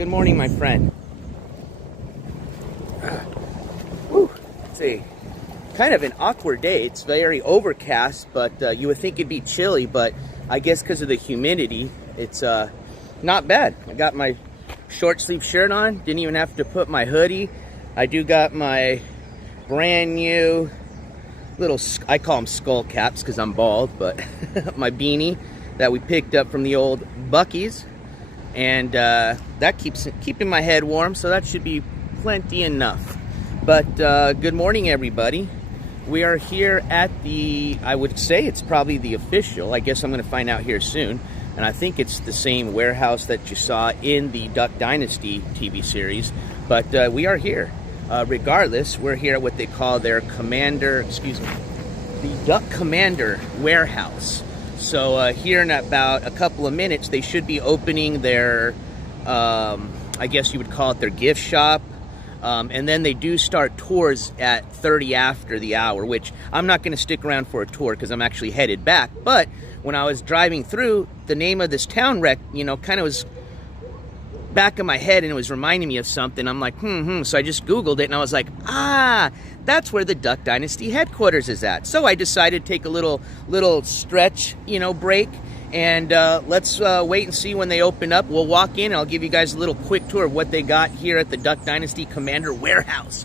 Good morning, my friend. It's a kind of an awkward day. It's very overcast, but you would think it'd be chilly, but I guess because of the humidity, it's not bad. I got my short sleeve shirt on, didn't even have to put my hoodie. I do got my brand new little, I call them skull caps because I'm bald, but my beanie that we picked up from the old Buc-ee's. And that keeps keeping my head warm, so that should be plenty enough. But good morning, everybody. We are here at the, I would say it's probably the official, I guess I'm going to find out here soon, and I think it's the same warehouse that you saw in the Duck Dynasty TV series, but we are here. Regardless, we're here at what they call their Commander, the Duck Commander warehouse. So here in about a couple of minutes, they should be opening their, I guess you would call it their gift shop. And then they do start tours at 30 after the hour, which I'm not going to stick around for a tour because I'm actually headed back. But when I was driving through, the name of this town wreck, you know, kind of was back of my head and it was reminding me of something. I'm like, So I just Googled it and I was like, that's where the Duck Dynasty headquarters is at. So I decided to take a little stretch, break. And let's wait and see when they open up. We'll walk in and I'll give you guys a little quick tour of what they got here at the Duck Dynasty Commander Warehouse.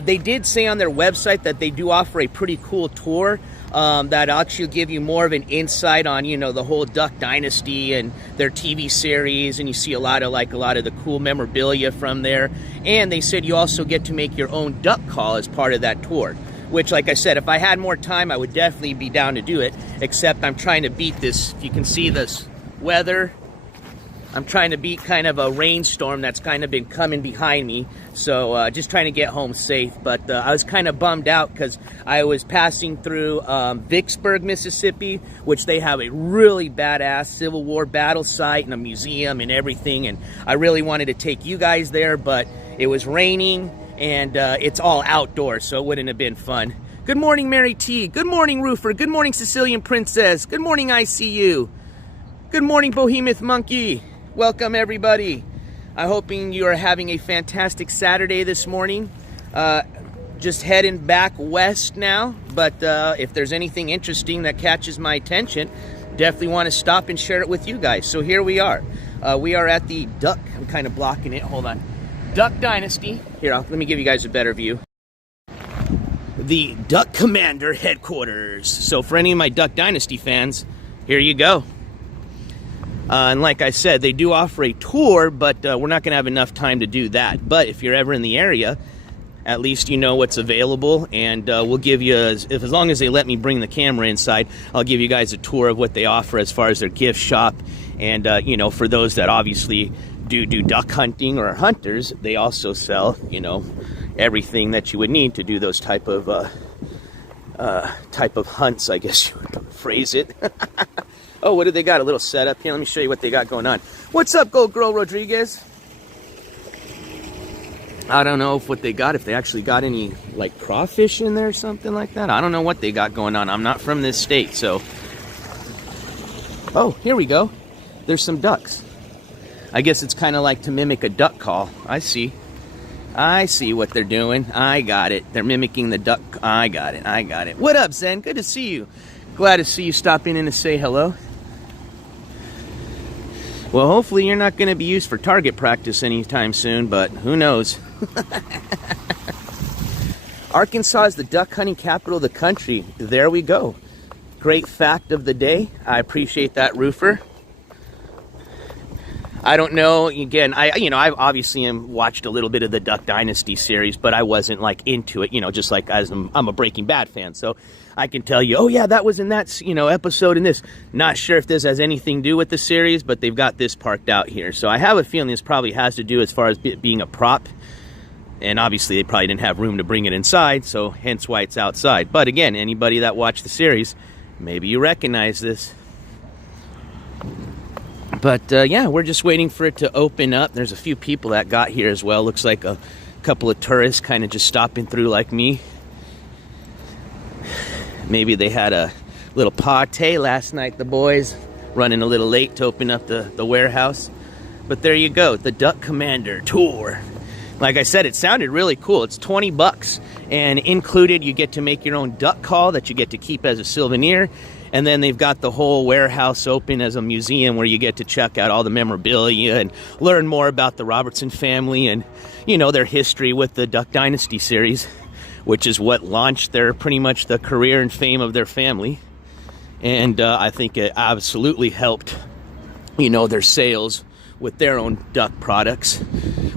They did say on their website that they do offer a pretty cool tour that actually give you more of an insight on, the whole Duck Dynasty and their TV series. And you see a lot of the cool memorabilia from there. And they said you also get to make your own duck call as part of that tour. Which, like I said, if I had more time, I would definitely be down to do it. Except I'm trying to beat this, if you can see this weather, I'm trying to beat kind of a rainstorm that's kind of been coming behind me. So just trying to get home safe. But I was kind of bummed out because I was passing through Vicksburg, Mississippi, which they have a really badass Civil War battle site and a museum and everything. And I really wanted to take you guys there, but it was raining. And it's all outdoors, so it wouldn't have been fun. Good morning, Mary T. Good morning, Roofer. Good morning, Sicilian Princess. Good morning, ICU. Good morning, Behemoth Monkey. Welcome, everybody. I'm hoping you are having a fantastic Saturday this morning. Just heading back west now, but if there's anything interesting that catches my attention, definitely want to stop and share it with you guys. So here we are. We are at the Duck. I'm kind of blocking it. Hold on. Duck Dynasty. Here, let me give you guys a better view. The Duck Commander headquarters. So for any of my Duck Dynasty fans, here you go. And like I said, they do offer a tour, but we're not going to have enough time to do that. But if you're ever in the area, at least you know what's available, and we'll give you, as long as they let me bring the camera inside, I'll give you guys a tour of what they offer as far as their gift shop. And, for those that obviously do duck hunting or are hunters, they also sell, everything that you would need to do those type of hunts, I guess you would phrase it. Oh, what do they got? A little setup here. Let me show you what they got going on. What's up, Gold Girl Rodriguez? I don't know if they actually got any, like, crawfish in there or something like that. I don't know what they got going on. I'm not from this state, so. Oh, here we go. There's some ducks. I guess it's kind of like to mimic a duck call. I see what they're doing. I got it. They're mimicking the duck. I got it. What up, Zen? Good to see you. Glad to see you stopping in to say hello. Well, hopefully you're not going to be used for target practice anytime soon, but who knows. Arkansas is the duck hunting capital of the country. There we go. Great fact of the day. I appreciate that, Roofer. I don't know, again, I obviously watched a little bit of the Duck Dynasty series, but I wasn't like into it, just like as I'm a Breaking Bad fan. So I can tell you, oh yeah, that was in that, episode in this. Not sure if this has anything to do with the series, but they've got this parked out here. So I have a feeling this probably has to do as far as being a prop. And obviously they probably didn't have room to bring it inside, so hence why it's outside. But again, anybody that watched the series, maybe you recognize this. But yeah, we're just waiting for it to open up. There's a few people that got here as well. Looks like a couple of tourists kind of just stopping through like me. Maybe they had a little party last night, the boys. Running a little late to open up the warehouse. But there you go, the Duck Commander tour. Like I said, it sounded really cool. It's 20 bucks, and included you get to make your own duck call that you get to keep as a souvenir. And then they've got the whole warehouse open as a museum where you get to check out all the memorabilia and learn more about the Robertson family and, you know, their history with the Duck Dynasty series, which is what launched their pretty much the career and fame of their family. And I think it absolutely helped, you know, their sales with their own duck products,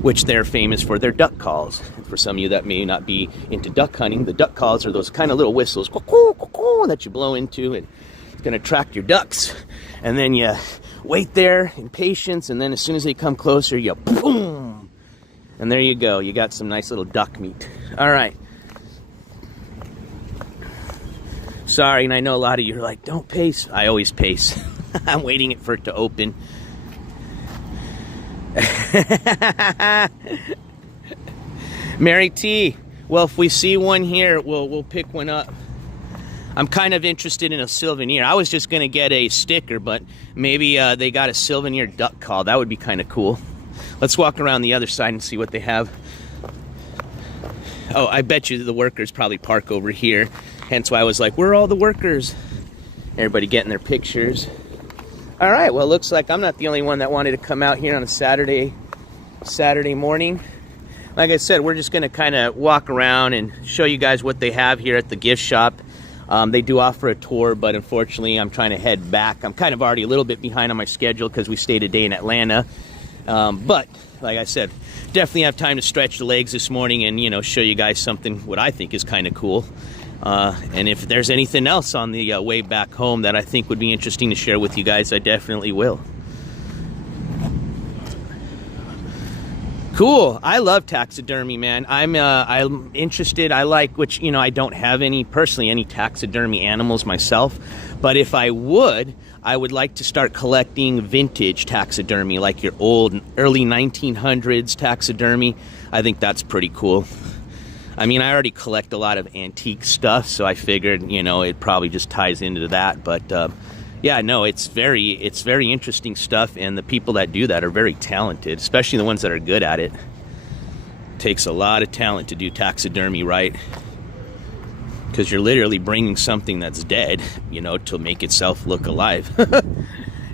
which they're famous for their duck calls. For some of you that may not be into duck hunting, the duck calls are those kind of little whistles that you blow into, and it's going to attract your ducks. And then you wait there in patience, and then as soon as they come closer, you boom. And there you go. You got some nice little duck meat. All right. Sorry, and I know a lot of you are like, don't pace. I always pace. I'm waiting for it to open. Mary T, well, if we see one here, we'll pick one up. I'm kind of interested in a souvenir. I was just gonna get a sticker, but maybe they got a souvenir duck call. That would be kind of cool. Let's walk around the other side and see what they have. Oh, I bet you the workers probably park over here. Hence why I was like, where are all the workers? Everybody getting their pictures. All right, well, it looks like I'm not the only one that wanted to come out here on a Saturday morning. Like I said, we're just gonna kind of walk around and show you guys what they have here at the gift shop. They do offer a tour, but unfortunately I'm trying to head back. I'm kind of already a little bit behind on my schedule because we stayed a day in Atlanta. But like I said, definitely have time to stretch the legs this morning and, you know, show you guys something what I think is kind of cool. And if there's anything else on the way back home that I think would be interesting to share with you guys, I definitely will. Cool. I love taxidermy, man. I'm interested. I like, which, you know, I don't have any taxidermy animals myself, but if I would like to start collecting vintage taxidermy, like your old early 1900s taxidermy. I think that's pretty cool. I mean, I already collect a lot of antique stuff, so I figured, you know, it probably just ties into that. But yeah, no, it's very interesting stuff, and the people that do that are very talented, especially the ones that are good at it. Takes a lot of talent to do taxidermy right, because you're literally bringing something that's dead, you know, to make itself look alive.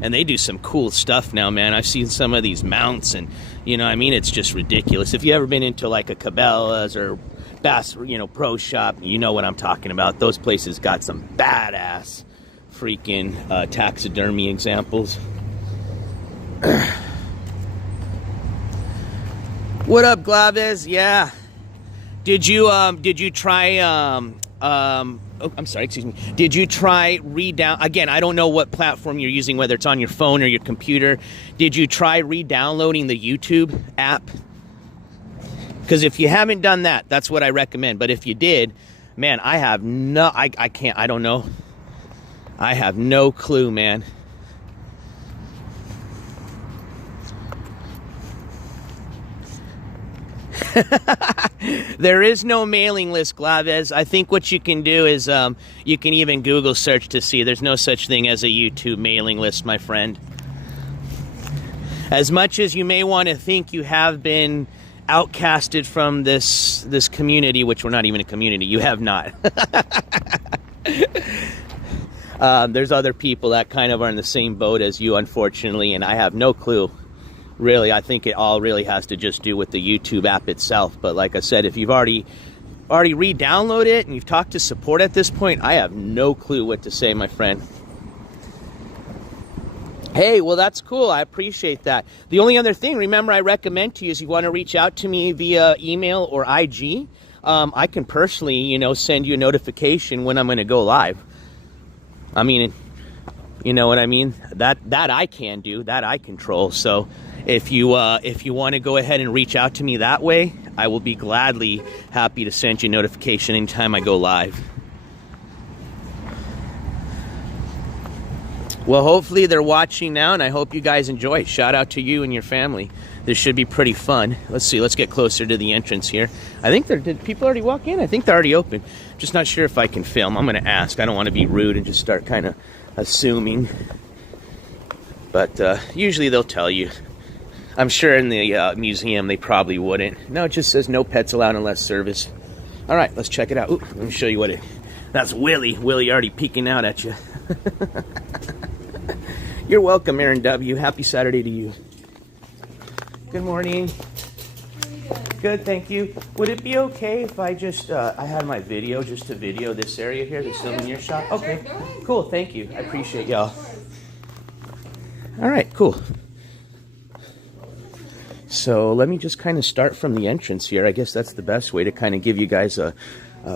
And they do some cool stuff now, man. I've seen some of these mounts, and, you know, I mean, it's just ridiculous. If you ever been into like a Cabela's or Bass, you know, Pro Shop, you know what I'm talking about. Those places got some badass freaking taxidermy examples. What up, Glaves? Yeah. Did you try oh, I'm sorry, excuse me. Did you try again, I don't know what platform you're using, whether it's on your phone or your computer. Did you try re-downloading the YouTube app? Because if you haven't done that, that's what I recommend. But if you did, man, I have no, I can't, I don't know. I have no clue, man. There is no mailing list, Glaves. I think what you can do is you can even Google search to see. There's no such thing as a YouTube mailing list, my friend. As much as you may want to think you have been outcasted from this community, which we're not even a community, you have not. There's other people that kind of are in the same boat as you, unfortunately, and I have no clue. Really, I think it all really has to just do with the YouTube app itself. But like I said, if you've already re-downloaded it and you've talked to support at this point, I have no clue what to say, my friend. Hey, well, that's cool. I appreciate that. The only other thing, remember, I recommend to you is you want to reach out to me via email or IG. I can personally, you know, send you a notification when I'm going to go live. I mean, you know what I mean? That I can do, that I control. So if you want to go ahead and reach out to me that way, I will be gladly happy to send you a notification anytime I go live. Well, hopefully they're watching now, and I hope you guys enjoy. Shout out to you and your family. This should be pretty fun. Let's see. Let's get closer to the entrance here. I think did people already walk in? I think they're already open. Just not sure if I can film. I'm going to ask. I don't want to be rude and just start kind of assuming. But usually they'll tell you. I'm sure in the museum they probably wouldn't. No, it just says no pets allowed unless service. All right, let's check it out. Ooh, let me show you what it... That's Willie. Willie already peeking out at you. You're welcome, Aaron W. Happy Saturday to you. Good morning. Good, thank you. Would it be okay if I just, I had my video, just to video this area here, the souvenir shop? Okay, cool, thank you. I appreciate y'all. All right, cool. So let me just kind of start from the entrance here. I guess that's the best way to kind of give you guys a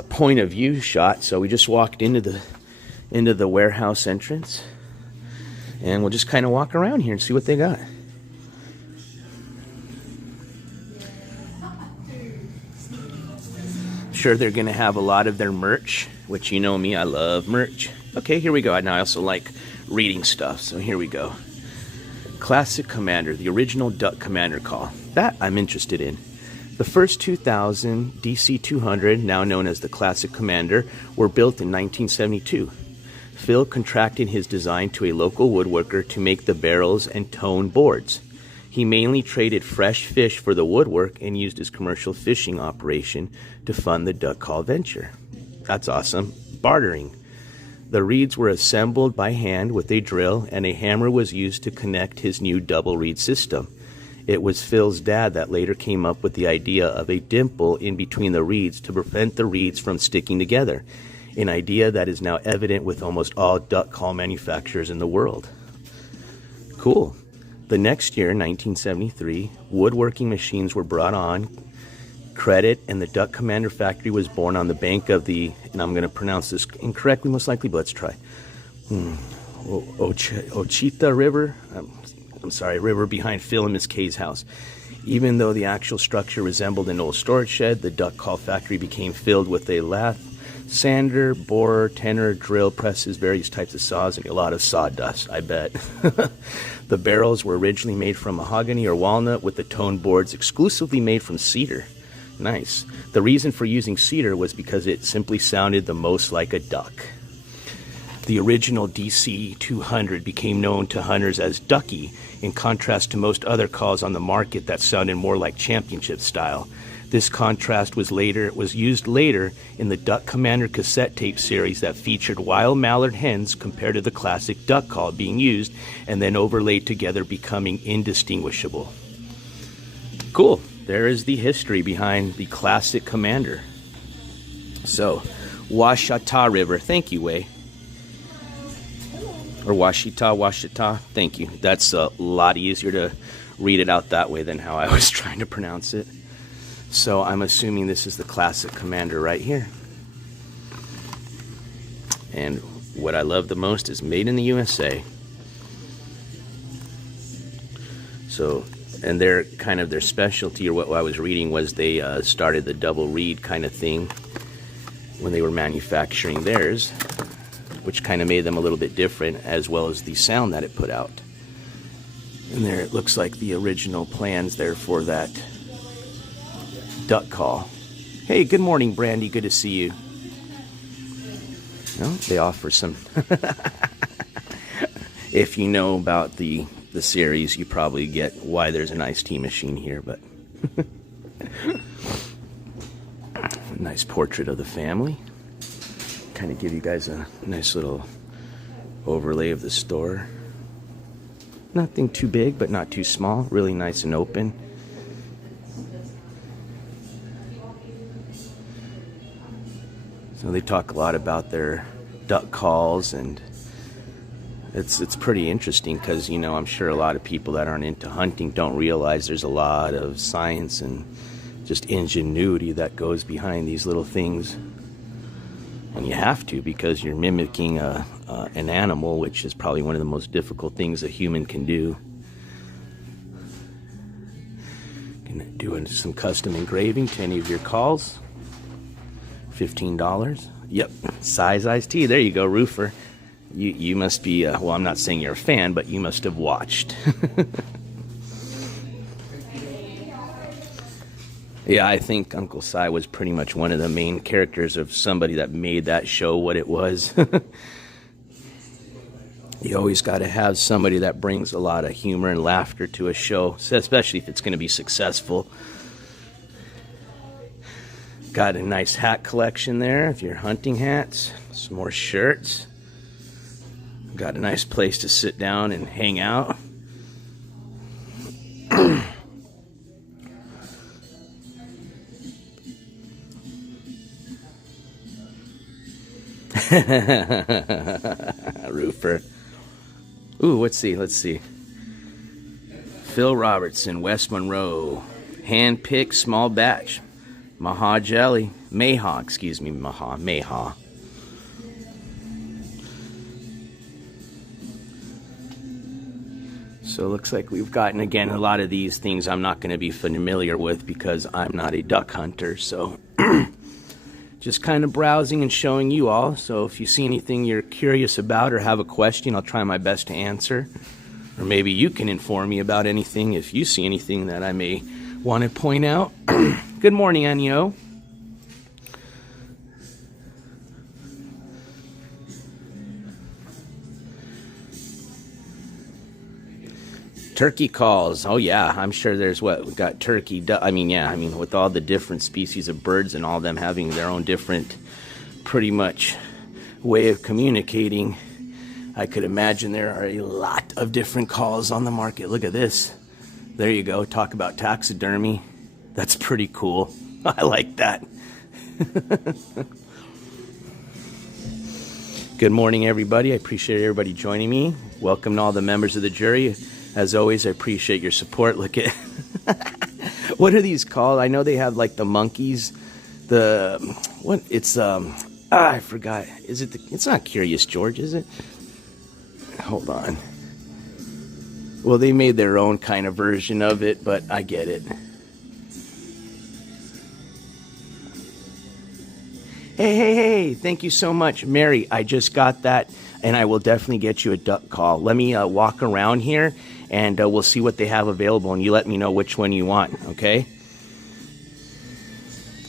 point of view shot. So we just walked into the warehouse entrance, and we'll just kind of walk around here and see what they got. Sure, they're gonna have a lot of their merch, which you know me, I love merch. Okay, here we go. Now I also like reading stuff, so here we go. Classic Commander, the original Duck Commander call. That I'm interested in. The first 2000 DC-200, now known as the Classic Commander, were built in 1972. Phil contracted his design to a local woodworker to make the barrels and tone boards. He mainly traded fresh fish for the woodwork and used his commercial fishing operation to fund the duck call venture. That's awesome. Bartering. The reeds were assembled by hand with a drill, and a hammer was used to connect his new double reed system. It was Phil's dad that later came up with the idea of a dimple in between the reeds to prevent the reeds from sticking together, an idea that is now evident with almost all duck call manufacturers in the world. Cool. The next year, 1973, woodworking machines were brought on credit, and the Duck Commander factory was born on the bank of the, and I'm going to pronounce this incorrectly most likely, but let's try, Ochita River. I'm sorry, river behind Phil and Miss Kay's house. Even though the actual structure resembled an old storage shed, the duck call factory became filled with a lathe, sander, borer, tenor, drill presses, various types of saws, and a lot of sawdust, I bet. The barrels were originally made from mahogany or walnut, with the tone boards exclusively made from cedar. Nice. The reason for using cedar was because it simply sounded the most like a duck. The original DC-200 became known to hunters as Ducky, in contrast to most other calls on the market that sounded more like championship style. This contrast was used later in the Duck Commander cassette tape series that featured wild mallard hens compared to the classic duck call being used and then overlaid together, becoming indistinguishable. Cool. There is the history behind the Classic Commander. So, Washita River. Thank you, Wei. Or Washita. Thank you. That's a lot easier to read it out that way than how I was trying to pronounce it. So I'm assuming this is the Classic Commander right here. And what I love the most is made in the USA. So, and their kind of their specialty, or what I was reading, was they started the double reed kind of thing when they were manufacturing theirs, which kind of made them a little bit different, as well as the sound that it put out. And there it looks like the original plans there for that duck call. Hey, good morning, Brandy. Good to see you. Well, they offer some. If you know about the series, you probably get why there's an iced tea machine here, but nice portrait of the family. Kind of give you guys a nice little overlay of the store. Nothing too big, but not too small. Really nice and open. So they talk a lot about their duck calls, and it's pretty interesting because, you know, I'm sure a lot of people that aren't into hunting don't realize there's a lot of science and just ingenuity that goes behind these little things. And you have to, because you're mimicking an animal, which is probably one of the most difficult things a human can do. Doing some custom engraving to any of your calls. $15. Yep, size iced tea. There you go, roofer. You must be, well, I'm not saying you're a fan, but you must have watched. Yeah, I think Uncle Si was pretty much one of the main characters of somebody that made that show what it was. You always got to have somebody that brings a lot of humor and laughter to a show, especially if it's going to be successful. Got a nice hat collection there if you're hunting hats. Some more shirts. Got a nice place to sit down and hang out. Roofer. Ooh, let's see. Phil Robertson, West Monroe. Hand-picked small batch. Maha jelly. Maha. So it looks like we've gotten, again, a lot of these things I'm not going to be familiar with because I'm not a duck hunter. So just kind of browsing and showing you all. So if you see anything you're curious about or have a question, I'll try my best to answer. Or maybe you can inform me about anything if you see anything that I may want to point out. Good morning, Anyo. Turkey calls. Oh yeah, I'm sure there's what we got turkey. With all the different species of birds and all of them having their own different, pretty much, way of communicating, I could imagine there are a lot of different calls on the market. Look at this. There you go. Talk about taxidermy. That's pretty cool. I like that. Good morning, everybody. I appreciate everybody joining me. Welcome to all the members of the jury. As always, I appreciate your support. Look at what are these called? I know they have like the monkeys. I forgot. Is it it's not Curious George, is it? Hold on. Well, they made their own kind of version of it, but I get it. Hey, thank you so much, Mary. I just got that, and I will definitely get you a duck call. Let me walk around here, and we'll see what they have available, and you let me know which one you want, okay?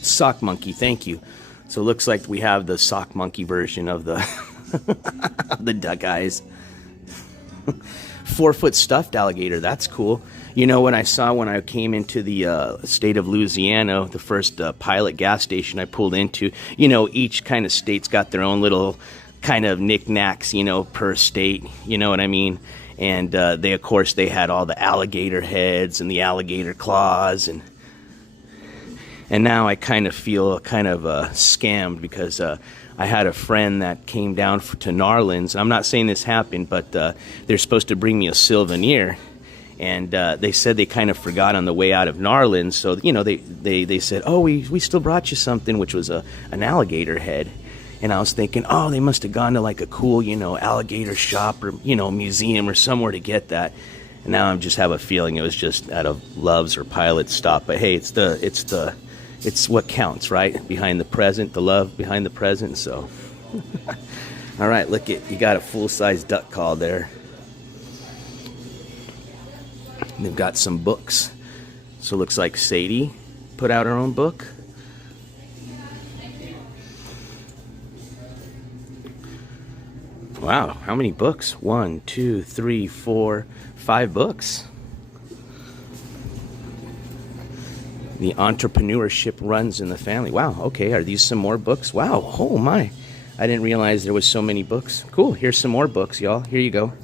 Sock monkey, thank you. So it looks like we have the sock monkey version of the, the duck eyes. 4-foot stuffed alligator, that's cool. You know, when I came into the state of Louisiana, the first pilot gas station I pulled into, you know, each kind of state's got their own little kind of knickknacks, you know, per state, you know what I mean? And they, of course, they had all the alligator heads and the alligator claws, and now I kind of feel kind of scammed because I had a friend that came down to Narlands. I'm not saying this happened, but they're supposed to bring me a souvenir. And they said they kind of forgot on the way out of Narlands. So, you know, they said, oh, we still brought you something, which was an alligator head. And I was thinking, oh, they must have gone to like a cool, you know, alligator shop or, you know, museum or somewhere to get that. And now I just have a feeling it was just at a Love's or Pilot stop. But hey, it's what counts, right? Behind the present, the love behind the present. So, all right, look it. You got a full-size duck call there. They've got some books. So it looks like Sadie put out her own book. Wow, how many books? 1, 2, 3, 4, 5 books. The entrepreneurship runs in the family. Wow, okay, are these some more books? Wow, oh my. I didn't realize there was so many books. Cool, here's some more books, y'all. Here you go.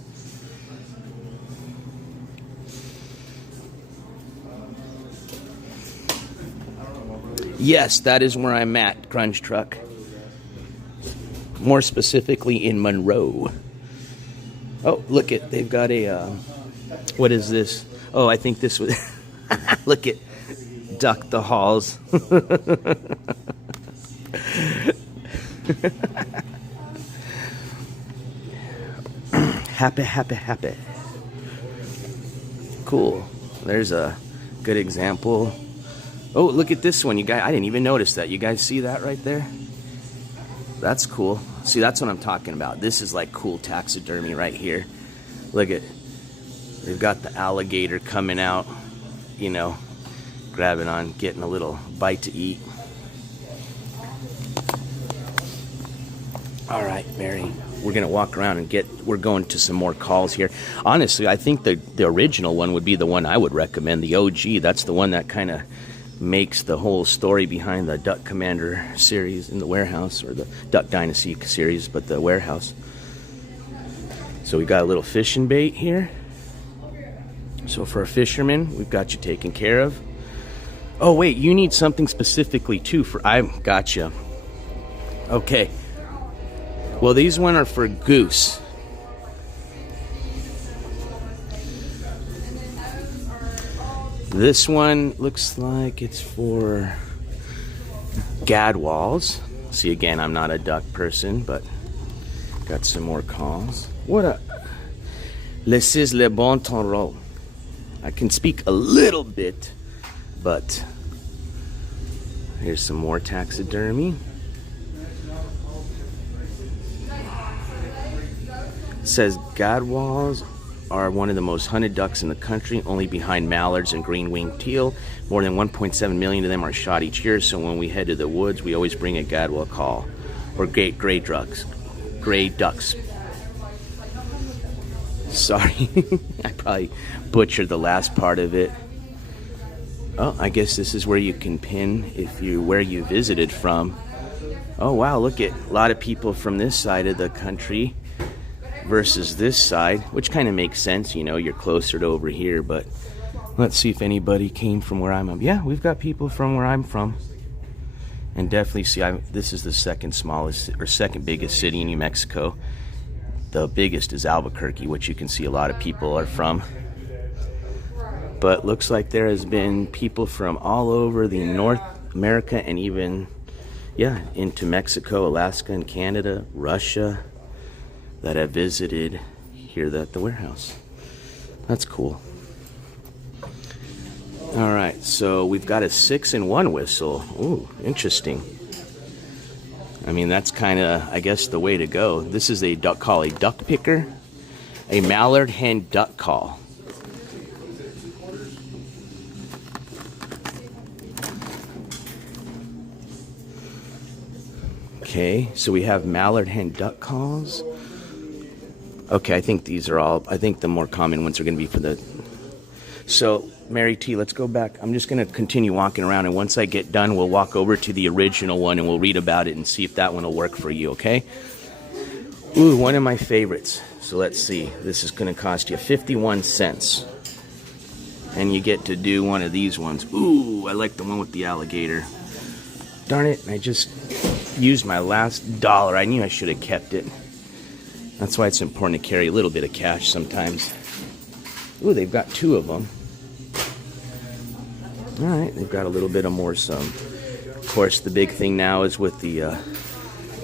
Yes, that is where I'm at, Crunch Truck. More specifically in Monroe. Oh, look it. They've got a, what is this? Oh, I think this was, look it. Duck the halls. Happy. Cool. There's a good example. Oh, look at this one, you guys. I didn't even notice that. You guys see that right there? That's cool. See, that's what I'm talking about. This is like cool taxidermy right here. Look at, they've got the alligator coming out, you know, grabbing on, getting a little bite to eat. All right, Mary. we're gonna walk around and we're going to some more calls here. Honestly, I think the original one would be the one I would recommend, the OG. That's the one that kind of makes the whole story behind the Duck Commander series in the warehouse, or the Duck Dynasty series, but the warehouse. So we got a little fishing bait here. So for a fisherman, we've got you taken care of. Oh wait, you need something specifically too I gotcha. Okay. Well, these one are for goose. This one looks like it's for gadwalls. See, again, I'm not a duck person, but got some more calls. What a... Laissez le bon temps roll. I can speak a little bit, but here's some more taxidermy. It says gadwalls are one of the most hunted ducks in the country, only behind mallards and green-winged teal. More than 1.7 million of them are shot each year, so when we head to the woods, we always bring a gadwall call, or gray ducks. Sorry, I probably butchered the last part of it. Oh, I guess this is where you can pin where you visited from. Oh wow, look at a lot of people from this side of the country versus this side, which kind of makes sense, you know, you're closer to over here. But let's see if anybody came from where I'm from. Yeah, we've got people from where I'm from. And definitely see, this is the second smallest or second biggest city in New Mexico. The biggest is Albuquerque, which you can see a lot of people are from. But looks like there has been people from all over the North America and even, yeah, into Mexico, Alaska, and Canada, Russia, that have visited here at the warehouse. That's cool. All right, so we've got a 6-in-1 whistle. Ooh, interesting. I mean, that's kind of, I guess, the way to go. This is a duck call, a duck picker, a mallard hen duck call. Okay, so we have mallard hen duck calls. Okay, I think these are all, I think the more common ones are going to be for the... So, Mary T, let's go back. I'm just going to continue walking around, and once I get done, we'll walk over to the original one, and we'll read about it and see if that one will work for you, okay? Ooh, one of my favorites. So let's see. This is going to cost you 51 cents. And you get to do one of these ones. Ooh, I like the one with the alligator. Darn it, I just used my last dollar. I knew I should have kept it. That's why it's important to carry a little bit of cash sometimes. Ooh, they've got 2 of them. All right, they've got a little bit of more some. Of course, the big thing now is with the,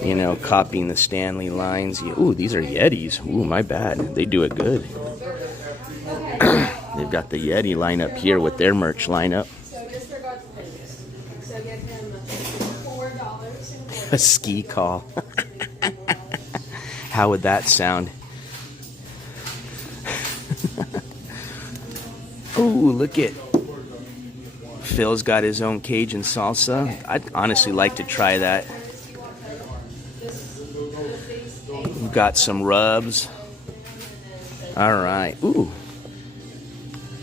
you know, copying the Stanley lines. Ooh, these are Yetis. Ooh, my bad. They do it good. They've got the Yeti line up here with their merch lineup. A ski call. How would that sound? Ooh, look at Phil's got his own Cajun salsa. I'd honestly like to try that. We've got some rubs. All right. Ooh.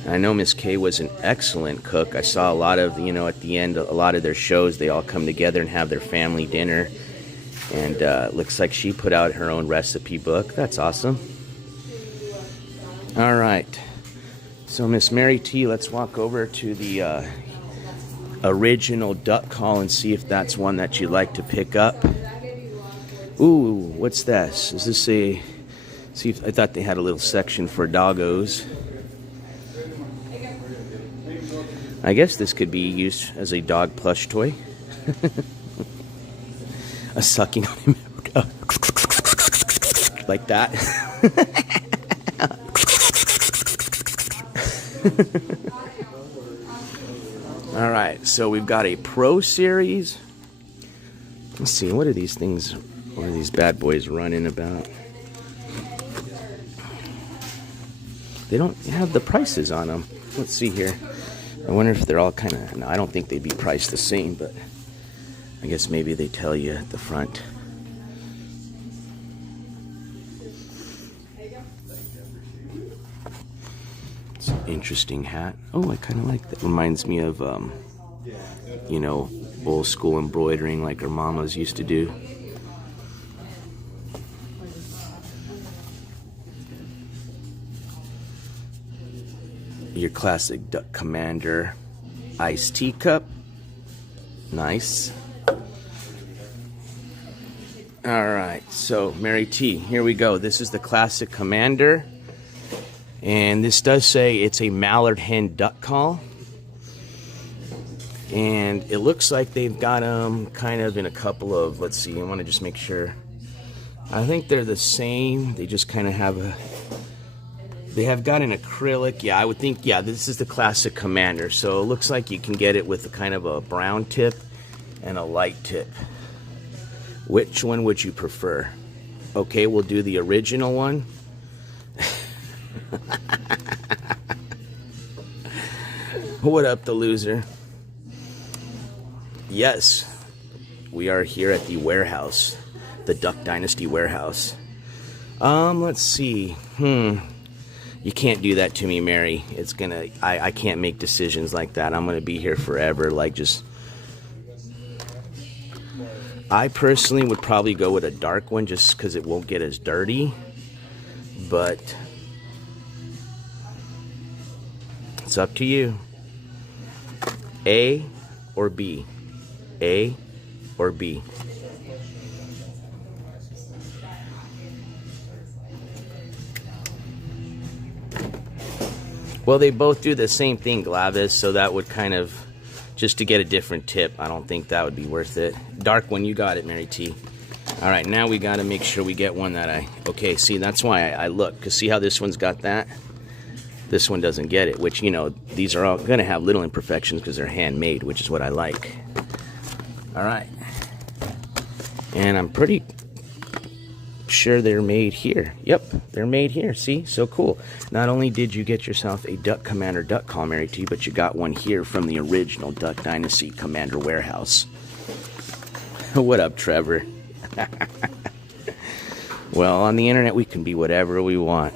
I know Miss K was an excellent cook. I saw a lot of, you know, at the end, a lot of their shows, they all come together and have their family dinner. And looks like she put out her own recipe book. That's awesome. All right. So, Miss Mary T, let's walk over to the original duck call and see if that's one that you'd like to pick up. Ooh, what's this? Is this a... See, I thought they had a little section for doggos. I guess this could be used as a dog plush toy. A sucking on him. Like that. All right, so we've got a Pro Series. Let's see, what are these things, what are these bad boys running about? They don't have the prices on them. Let's see here. I wonder if they're all kind of, no, I don't think they'd be priced the same, but I guess maybe they tell you at the front. Interesting hat. Oh, I kind of like that. Reminds me of, you know, old school embroidering like our mamas used to do. Your classic Duck Commander iced teacup. Nice. Alright, so Mary T, here we go. This is the classic Commander. And this does say it's a mallard hen duck call. And it looks like they've got them kind of in a couple of, let's see, I want to just make sure. I think they're the same. They just kind of have a, they have got an acrylic. Yeah, I would think, yeah, this is the classic Commander. So it looks like you can get it with a kind of a brown tip and a light tip. Which one would you prefer? Okay, we'll do the original one. What up, the loser? Yes, we are here at the warehouse, the Duck Dynasty warehouse. Let's see. You can't do that to me, Mary. It's gonna, I can't make decisions like that. I'm gonna be here forever. Like, just, I personally would probably go with a dark one just because it won't get as dirty. But it's up to you. A or B? A or B? Well, they both do the same thing, Glavis, so that would kind of, just to get a different tip, I don't think that would be worth it. Dark one, you got it, Mary T. All right, now we got to make sure we get one that okay, see, that's why I look, because see how this one's got that? This one doesn't get it, which, you know, these are all going to have little imperfections because they're handmade, which is what I like. All right. And I'm pretty sure they're made here. Yep, they're made here. See? So cool. Not only did you get yourself a Duck Commander duck call, Mary T, but you got one here from the original Duck Dynasty Commander warehouse. What up, Trevor? Well, on the internet, we can be whatever we want.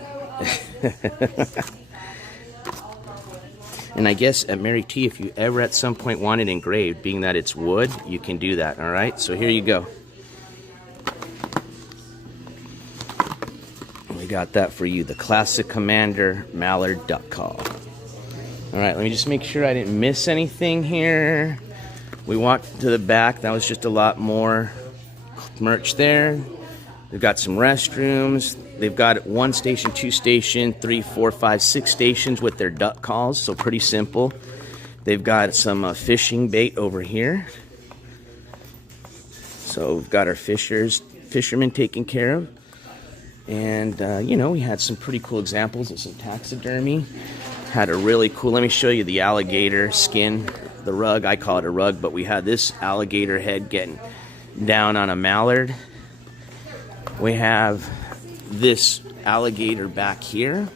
And I guess at Mary T, if you ever at some point want it engraved, being that it's wood, you can do that, all right? So here you go. We got that for you, the classic Commander Mallard Duck Call. All right, let me just make sure I didn't miss anything here. We walked to the back. That was just a lot more merch there. They've got some restrooms. They've got 1 station, 2 station, 3, 4, 5, 6 stations with their duck calls, so pretty simple. They've got some fishing bait over here. So we've got our fishermen taken care of. And, you know, we had some pretty cool examples of some taxidermy. Had a really cool, let me show you the alligator skin, the rug. I call it a rug, but we had this alligator head getting down on a mallard. We have this alligator back here.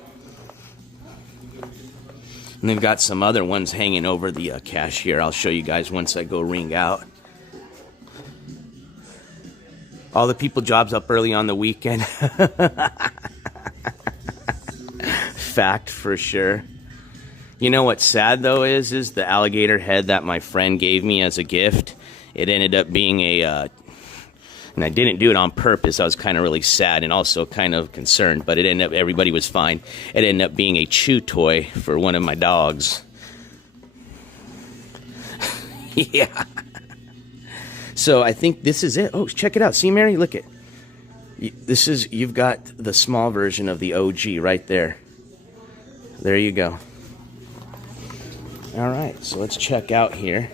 And they've got some other ones hanging over the cashier. I'll show you guys once I go ring out. All the people jobs up early on the weekend. Fact for sure. You know what's sad though is the alligator head that my friend gave me as a gift. It ended up being a, and I didn't do it on purpose. I was kind of really sad and also kind of concerned, but it ended up, everybody was fine. It ended up being a chew toy for one of my dogs. Yeah. So I think this is it. Oh, check it out. See, Mary? Look it. This is, you've got the small version of the OG right there. There you go. All right, so let's check out here.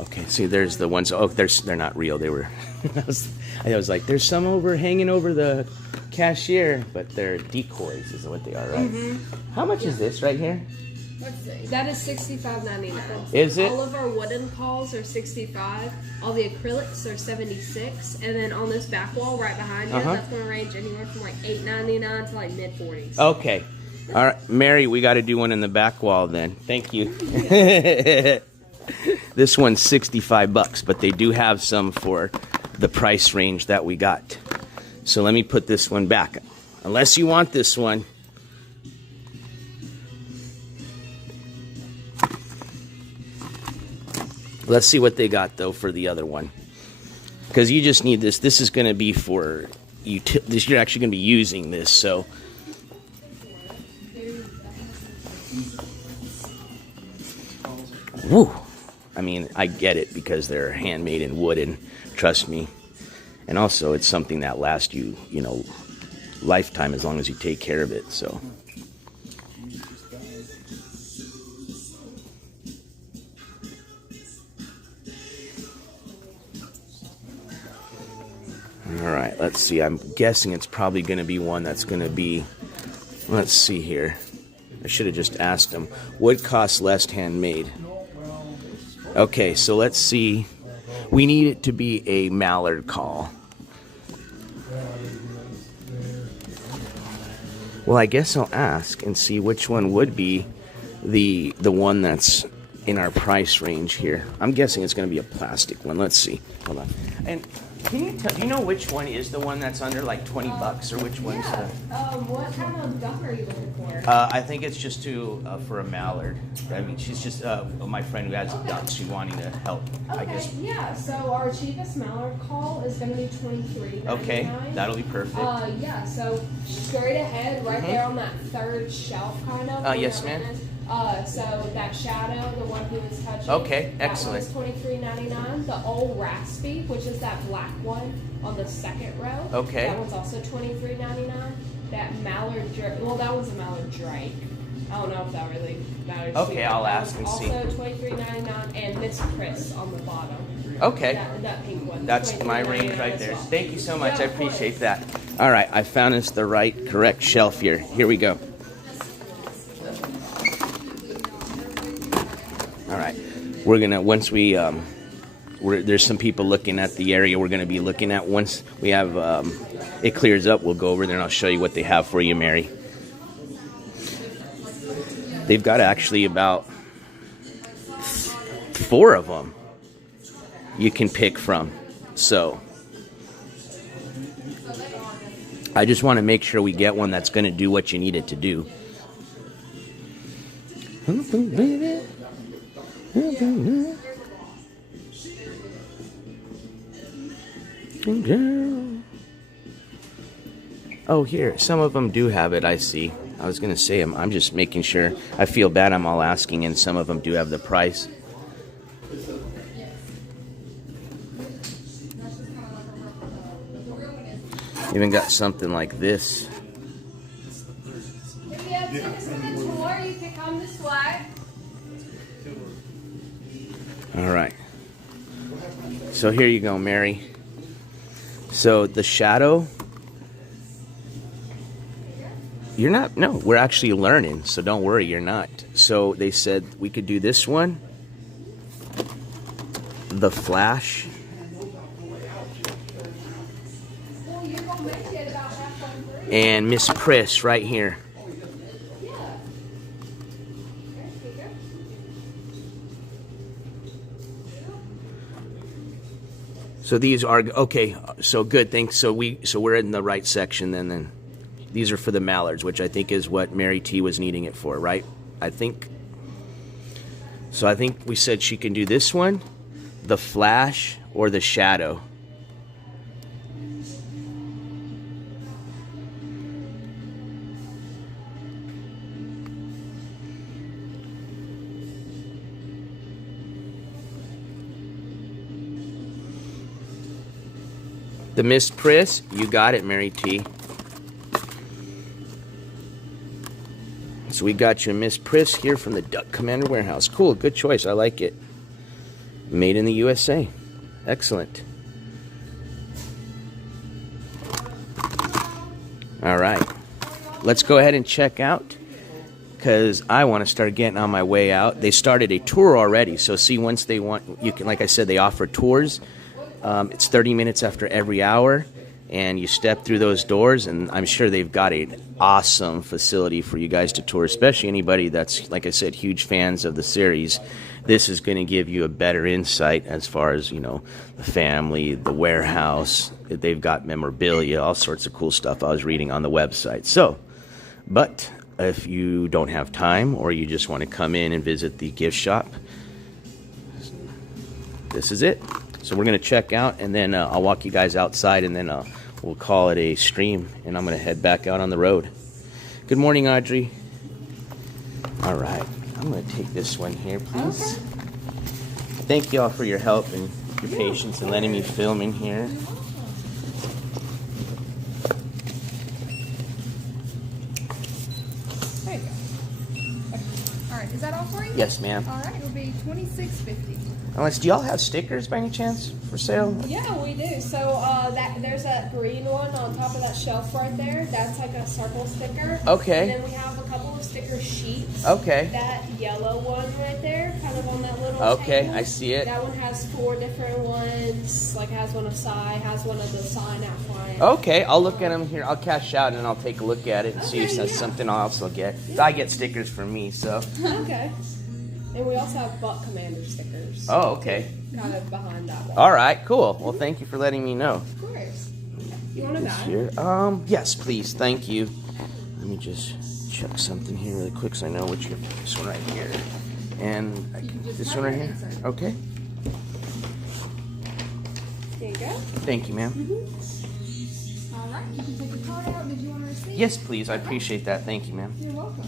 Okay, see, there's the ones. Oh, they're not real. They were. I was like, there's some hanging over the cashier, but they're decoys, is what they are, right? Mm-hmm. How much is this right here? Let's see. That is $65.99. Is it? All of our wooden calls are $65. All the acrylics are $76. And then on this back wall right behind you, that's going to range anywhere from like $8.99 to like mid-40s. Okay. All right, Mary, we got to do one in the back wall then. Thank you. This one's $65, but they do have some for the price range that we got. So let me put this one back. Unless you want this one. Let's see what they got though for the other one, because you just need this. This is going to be for you. You're actually going to be using this, so. Woo! I mean, I get it because they're handmade in wood, and trust me. And also, it's something that lasts you, you know, lifetime as long as you take care of it. So. All right, let's see. I'm guessing it's probably going to be one that's going to be. Let's see here. I should have just asked them. Would cost less handmade. Okay, so let's see. We need it to be a mallard call. Well, I guess I'll ask and see which one would be the one that's in our price range here. I'm guessing it's going to be a plastic one. Let's see. Hold on. And can you tell? Do you know which one is the one that's under like $20, or which one's the? What kind of duck are you looking for? I think it's just for a mallard. I mean, she's just my friend who has ducks. She's wanting to help. Okay, I guess. yeah. So our cheapest mallard call is going to be $23.99. Okay, that'll be perfect. Yeah. So straight ahead, right there on that third shelf, kind of. Yes, ma'am. So that shadow, the one he was touching. Okay, excellent. That was $23.99. The old raspy, which is that black one on the second row. Okay. That one's also $23.99. That mallard, well, that was a mallard drake. I don't know if that really matters. Okay, I'll ask and see. Also $23.99, and Miss Chris on the bottom. Okay. That pink one. That's my range right there. Well. Thank you so much. Yeah, I appreciate that. All right, I found us the correct shelf here. Here we go. All right, we're gonna once we there's some people looking at the area we're gonna be looking at. Once we have it clears up, we'll go over there and I'll show you what they have for you, Mary. They've got actually about 4 of them you can pick from. So I just want to make sure we get one that's going to do what you need it to do. Oh, here, some of them do have it, I see. I was going to say, I'm just making sure. I feel bad I'm all asking, and some of them do have the price. Even got something like this. All right. So here you go, Mary. So the shadow, you're not, no, we're actually learning, so don't worry, you're not. So they said we could do this one, the flash, and Miss Priss right here. So these are okay. So good. Thanks. So we're in the right section then. These are for the mallards, which I think is what Mary T was needing it for, right? I think. So I think we said she can do this one, the flash, or the shadow. The Miss Priss, you got it, Mary T. So we got you Miss Priss here from the Duck Commander Warehouse. Cool, good choice. I like it. Made in the USA. Excellent. All right. Let's go ahead and check out, because I want to start getting on my way out. They started a tour already, so see, once they want, you can, like I said, they offer tours. It's 30 minutes after every hour, and you step through those doors, and I'm sure they've got an awesome facility for you guys to tour, especially anybody that's, like I said, huge fans of the series. This is going to give you a better insight as far as, you know, the family, the warehouse. They've got memorabilia, all sorts of cool stuff I was reading on the website. So, but if you don't have time, or you just want to come in and visit the gift shop, this is it. So we're gonna check out, and then I'll walk you guys outside, and then we'll call it a stream, and I'm gonna head back out on the road. Good morning, Audrey. All right, I'm gonna take this one here, please. Okay. Thank you all for your help and your patience and letting me film in here. There you go. All right, is that all for you? Yes, ma'am. All right, it'll be $26.50. Unless, do y'all have stickers by any chance for sale? Yeah, we do. So there's that green one on top of that shelf right there. That's like a circle sticker. Okay. And then we have a couple of sticker sheets. Okay. That yellow one right there, kind of on that little Okay, table. I see it. That one has 4 different ones. Like has one of Psy, has one of the sign outline. Okay, I'll look at them here. I'll cash out and I'll take a look at it and see if that's something else I'll get. I get stickers from me, so. Okay. And we also have Buck Commander stickers. Oh, okay. Kind of behind that one. All right, cool. Well, thank you for letting me know. Of course. You want to This buy? here? Yes, please. Thank you. Let me just check something here really quick so I know which one. This one right here. And this one right here? Okay. There you go. Thank you, ma'am. All right, you can take your card out. Did you want to receive? Yes, please. I appreciate that. Thank you, ma'am. You're welcome.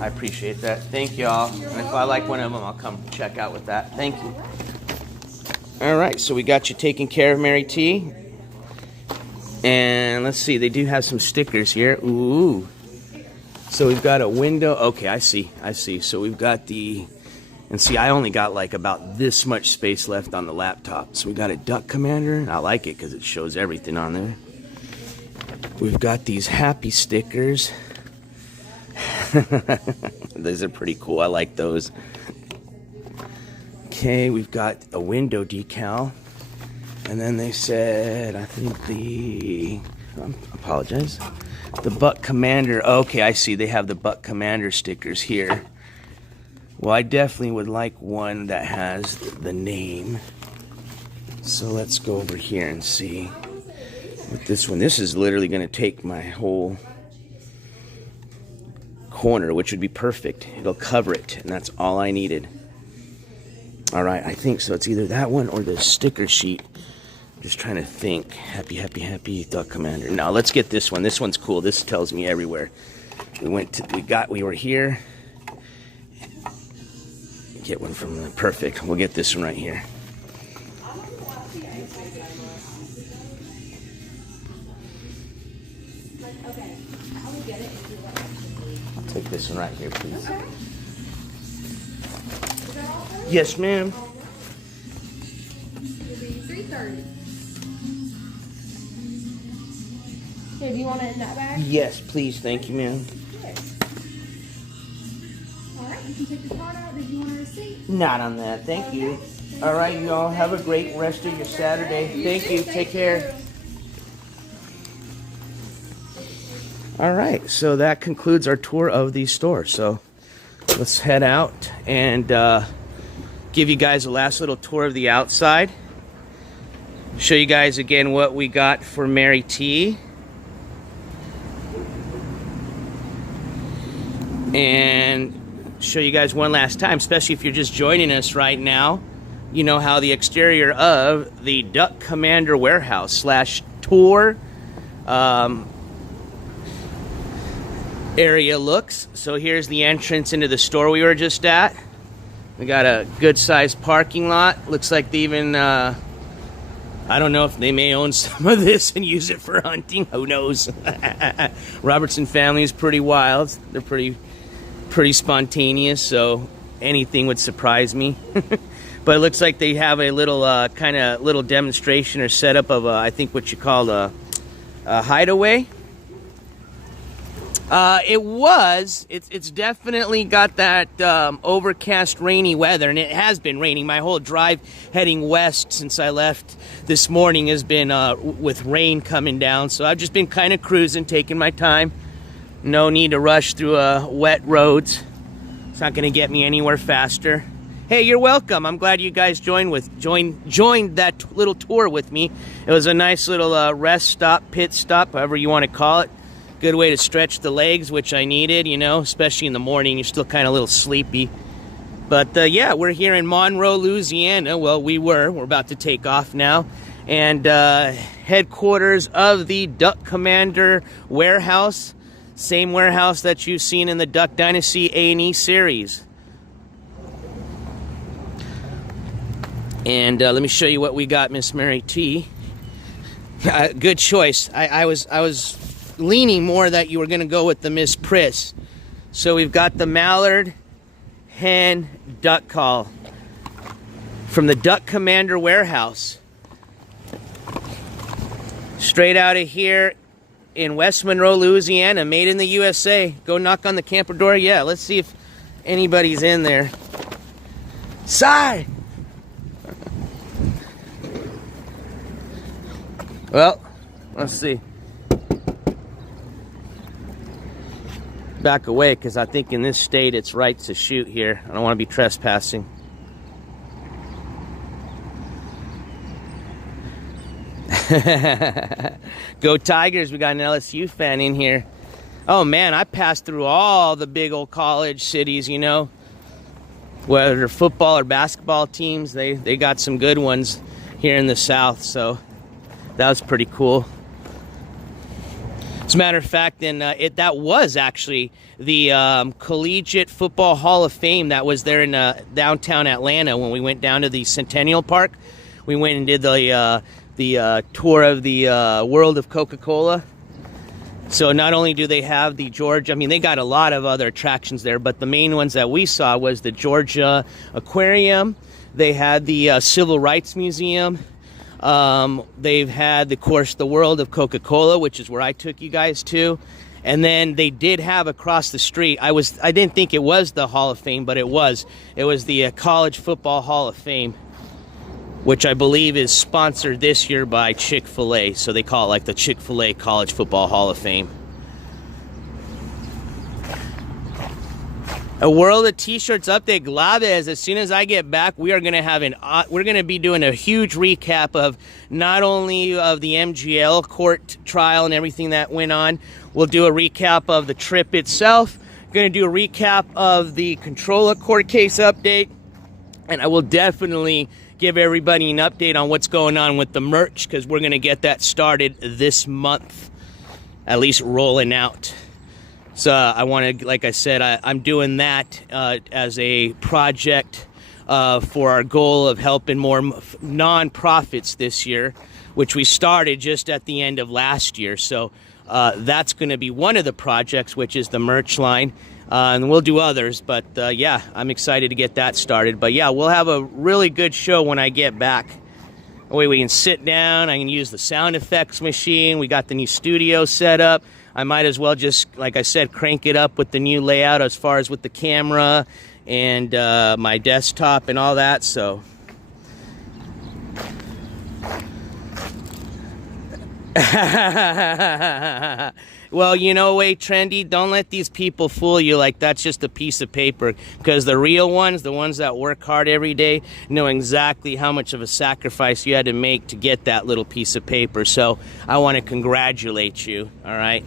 I appreciate that. Thank y'all. And if I like one of them, I'll come check out with that. Thank you. All right, so we got you taken care of, Mary T. And let's see, they do have some stickers here. Ooh. So we've got a window. Okay, I see. So we've got the, and see, I only got like about this much space left on the laptop. So we got a Duck Commander. I like it because it shows everything on there. We've got these happy stickers. Those are pretty cool. I like those. Okay, we've got a window decal. And then they said, I think apologize. The Buck Commander. Okay, I see. They have the Buck Commander stickers here. Well, I definitely would like one that has the name. So let's go over here and see. With this one, this is literally going to take my whole corner, which would be perfect. It'll cover it, and that's all I needed. All right, I think so. It's either that one or the sticker sheet. I'm just trying to think. Happy, happy, happy Duck Commander. Now let's get this one. This one's cool. This tells me everywhere. We were here. Get one from the perfect. We'll get this one right here. Take this one right here, please. Okay. Yes, ma'am. It'll be $3.30. Here, do you want it in that bag? Yes, please. Thank you, ma'am. All right, you can take your card out. Did you want a receipt? Not on that. Thank you. All right, you all have a great rest of your Saturday. Thank you. Take care. All right, so that concludes our tour of the store. So let's head out and give you guys a last little tour of the outside. Show you guys again what we got for Mary T. And show you guys one last time, especially if you're just joining us right now. You know how the exterior of the Duck Commander warehouse / tour area looks. So here's the entrance into the store we were just at. We got a good sized parking lot. Looks like they even I don't know if they may own some of this and use it for hunting. Who knows? Robertson family is pretty wild. They're pretty spontaneous, so anything would surprise me. But it looks like they have a little kind of little demonstration or setup of I think what you call a hideaway. It's definitely got that overcast, rainy weather, and it has been raining. My whole drive heading west since I left this morning has been with rain coming down, so I've just been kind of cruising, taking my time. No need to rush through wet roads. It's not going to get me anywhere faster. Hey, you're welcome. I'm glad you guys joined that little tour with me. It was a nice little rest stop, pit stop, however you want to call it. Good way to stretch the legs, which I needed, you know, especially in the morning. You're still kind of a little sleepy. But yeah, we're here in Monroe, Louisiana. Well, we're about to take off now. And headquarters of the Duck Commander warehouse. Same warehouse that you've seen in the Duck Dynasty A&E series. And let me show you what we got, Miss Mary T. Good choice. I was leaning more that you were going to go with the Miss Priss. So we've got the Mallard Hen Duck Call from the Duck Commander warehouse. Straight out of here in West Monroe, Louisiana, made in the USA. Go knock on the camper door. Yeah, let's see if anybody's in there. Sigh! Well, let's see. Back away, because I think in this state it's right to shoot here. I don't want to be trespassing. Go Tigers. We got an LSU fan in here. Oh man, I passed through all the big old college cities, you know. Whether they're football or basketball teams, they got some good ones here in the South, so that was pretty cool. As a matter of fact, that was actually the Collegiate Football Hall of Fame that was there in downtown Atlanta when we went down to the Centennial Park. We went and did the tour of the World of Coca-Cola. So not only do they have the Georgia, I mean, they got a lot of other attractions there, but the main ones that we saw was the Georgia Aquarium. They had the Civil Rights Museum. They've had, of course, the World of Coca-Cola, which is where I took you guys to. And then they did have across the street, I didn't think it was the Hall of Fame, but it was. It was the College Football Hall of Fame, which I believe is sponsored this year by Chick-fil-A. So they call it like the Chick-fil-A College Football Hall of Fame. A World of T-Shirts update, Glaves. As soon as I get back, we are going to have we're going to be doing a huge recap of not only of the MGL court trial and everything that went on. We'll do a recap of the trip itself. Going to do a recap of the Controller court case update, and I will definitely give everybody an update on what's going on with the merch, because we're going to get that started this month, at least rolling out. So I want to, like I said, I'm doing that as a project for our goal of helping more non-profits this year, which we started just at the end of last year. So that's going to be one of the projects, which is the merch line. And we'll do others, but yeah, I'm excited to get that started. But yeah, we'll have a really good show when I get back. That way we can sit down, I can use the sound effects machine, we got the new studio set up. I might as well just, like I said, crank it up with the new layout as far as with the camera and my desktop and all that, so. Well, you know, wait, Trendy, don't let these people fool you like that's just a piece of paper, because the real ones, the ones that work hard every day, know exactly how much of a sacrifice you had to make to get that little piece of paper. So I want to congratulate you, all right?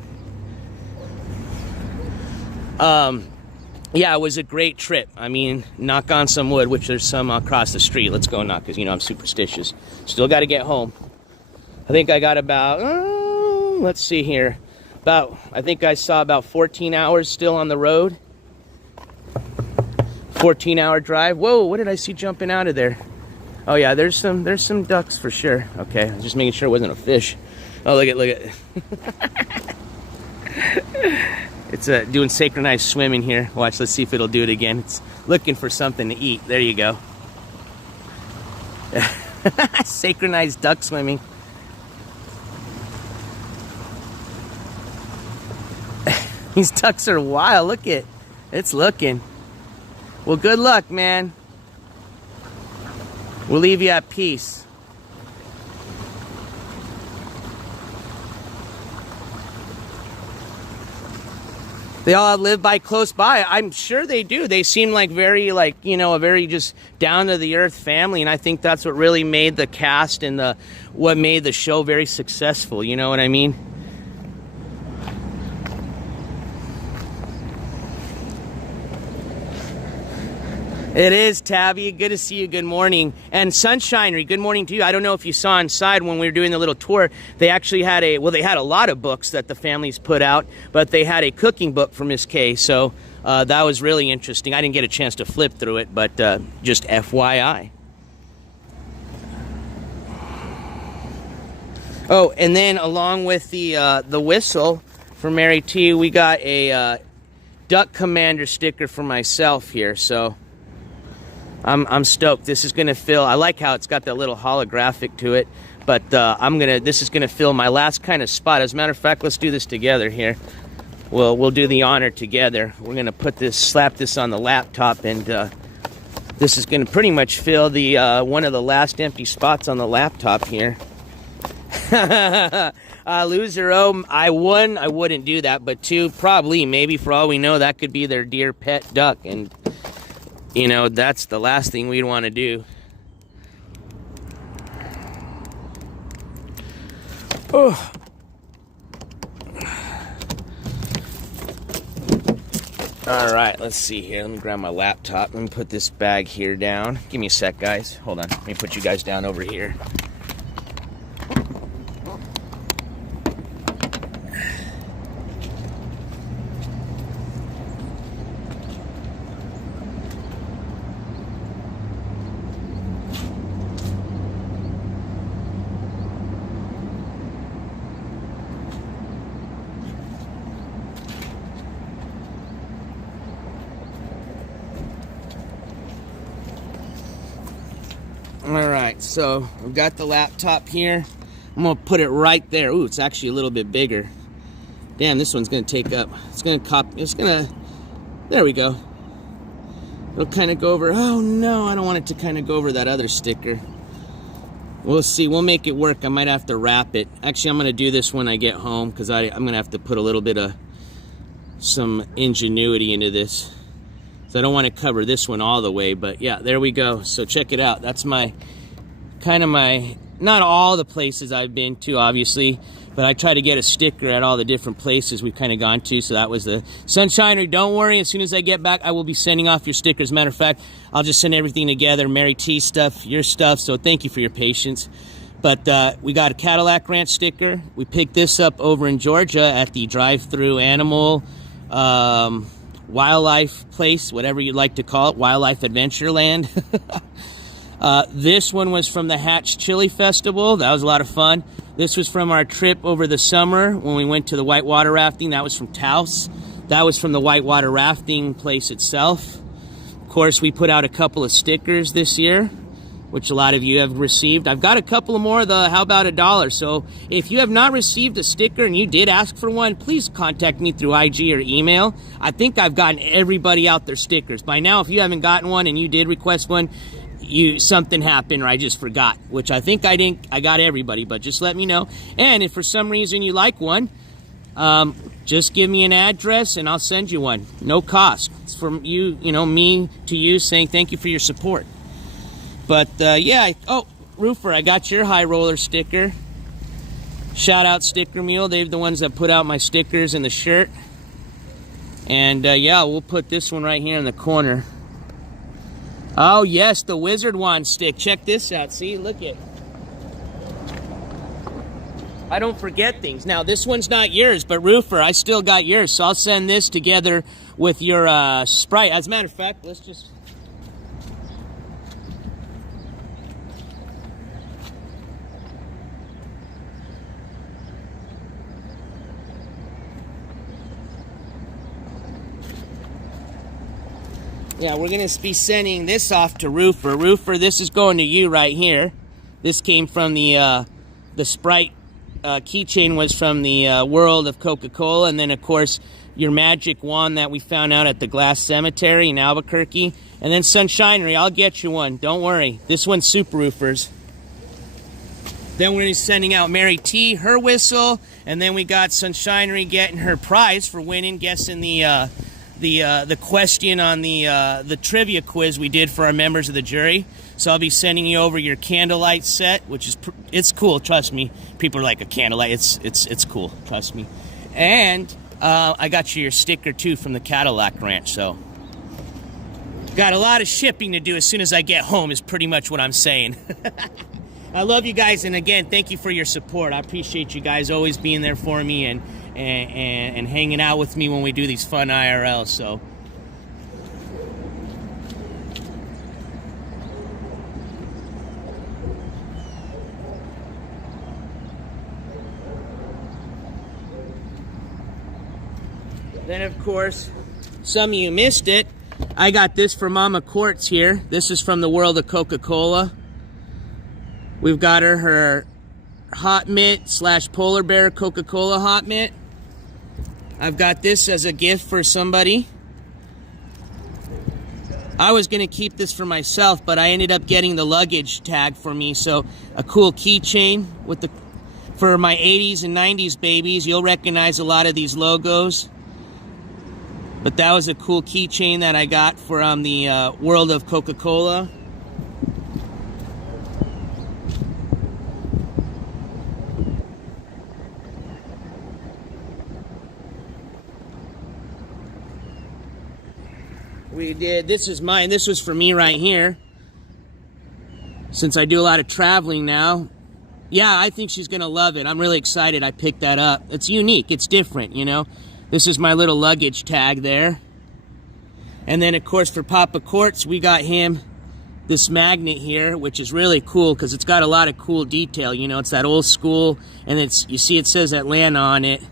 Yeah, it was a great trip. I mean, knock on some wood, which there's some across the street. Let's go knock, because, you know, I'm superstitious. Still got to get home. I think I got about, let's see here. I think I saw about 14 hours still on the road. 14-hour drive. Whoa, what did I see jumping out of there? Oh yeah, there's some ducks for sure. Okay, I was just making sure it wasn't a fish. Oh, look at. It's doing synchronized swimming here. Watch, let's see if it'll do it again. It's looking for something to eat. There you go. Synchronized duck swimming. These ducks are wild. Look at it's looking. Well, good luck, man. We'll leave you at peace. They all live by close by. I'm sure they do. They seem like very, like, you know, a very just down to the earth family, and I think that's what really made the cast and what made the show very successful. You know what I mean? It is, Tabby. Good to see you. Good morning. And Sunshinery, good morning to you. I don't know if you saw inside when we were doing the little tour, they actually had they had a lot of books that the families put out, but they had a cooking book for Miss Kay, so that was really interesting. I didn't get a chance to flip through it, but just FYI. Oh, and then along with the whistle for Mary T, we got a Duck Commander sticker for myself here, so I'm stoked. This is gonna fill. I like how it's got that little holographic to it, but this is gonna fill my last kind of spot. As a matter of fact, let's do this together here. We'll do the honor together. We're gonna slap this on the laptop, and this is gonna pretty much fill the one of the last empty spots on the laptop here. Loser, I wouldn't do that, but 2, probably, maybe, for all we know, that could be their dear pet duck, and you know, that's the last thing we'd want to do. Oh. All right, let's see here. Let me grab my laptop. Let me put this bag here down. Give me a sec, guys. Hold on. Let me put you guys down over here. Alright, so I've got the laptop here. I'm going to put it right there. Ooh, it's actually a little bit bigger. Damn, this one's going to take up. There we go. It'll kind of go over. Oh no, I don't want it to kind of go over that other sticker. We'll see. We'll make it work. I might have to wrap it. Actually, I'm going to do this when I get home, because I'm going to have to put a little bit of some ingenuity into this. So I don't want to cover this one all the way, but yeah, there we go. So check it out. That's not all the places I've been to, obviously, but I try to get a sticker at all the different places we've kind of gone to. So that was the Sunshinery. Don't worry, as soon as I get back, I will be sending off your stickers. Matter of fact, I'll just send everything together, Mary T stuff, your stuff, so thank you for your patience. But we got a Cadillac Ranch sticker. We picked this up over in Georgia at the drive-through animal wildlife place, whatever you'd like to call it, Wildlife Adventureland. This one was from the Hatch Chili Festival. That was a lot of fun. This was from our trip over the summer when we went to the whitewater rafting. That was from Taos. That was from the whitewater rafting place itself. Of course, we put out a couple of stickers this year, which a lot of you have received. I've got a couple more of the How About $1. So if you have not received a sticker and you did ask for one, please contact me through IG or email. I think I've gotten everybody out their stickers. By now, if you haven't gotten one and you did request one, something happened or I just forgot, which I think I got everybody, but just let me know. And if for some reason you like one, just give me an address and I'll send you one. No cost. It's from me to you, saying thank you for your support. But yeah, Roofer, I got your high roller sticker. Shout out Sticker Mule. They're the ones that put out my stickers and the shirt. And yeah, we'll put this one right here in the corner. Oh yes, the Wizard Wand stick. Check this out. See, look it. I don't forget things. Now, this one's not yours, but Roofer, I still got yours. So I'll send this together with your Sprite. As a matter of fact, let's just... Yeah, we're going to be sending this off to Roofer. Roofer, this is going to you right here. This came from the Sprite keychain was from the World of Coca-Cola. And then, of course, your magic wand that we found out at the Glass Cemetery in Albuquerque. And then Sunshinery, I'll get you one. Don't worry. This one's Super Roofers. Then we're going to be sending out Mary T, her whistle. And then we got Sunshinery getting her prize for winning, guessing the question on the trivia quiz we did for our members of the jury. So I'll be sending you over your candlelight set, which is it's cool. Trust me, people are like, a candlelight. It's cool. Trust me. And I got you your sticker too from the Cadillac Ranch. So Got a lot of shipping to do as soon as I get home is pretty much what I'm saying. I love you guys, and again, thank you for your support. I appreciate you guys always being there for me and hanging out with me when we do these fun IRLs. So. Then, of course, some of you missed it. I got this from Mama Quartz here. This is from the world of Coca-Cola. We've got her hot mitt / polar bear Coca-Cola hot mitt. I've got this as a gift for somebody. I was going to keep this for myself, but I ended up getting the luggage tag for me. So a cool keychain with for my 80s and 90s babies. You'll recognize a lot of these logos. But that was a cool keychain that I got from the world of Coca-Cola. We did, this is mine, this was for me right here. Since I do a lot of traveling now. Yeah, I think she's gonna love it. I'm really excited I picked that up. It's unique, it's different, you know. This is my little luggage tag there. And then, of course, for Papa Quartz, we got him this magnet here, which is really cool because it's got a lot of cool detail. You know, it's that old school, and you see it says Atlanta on it.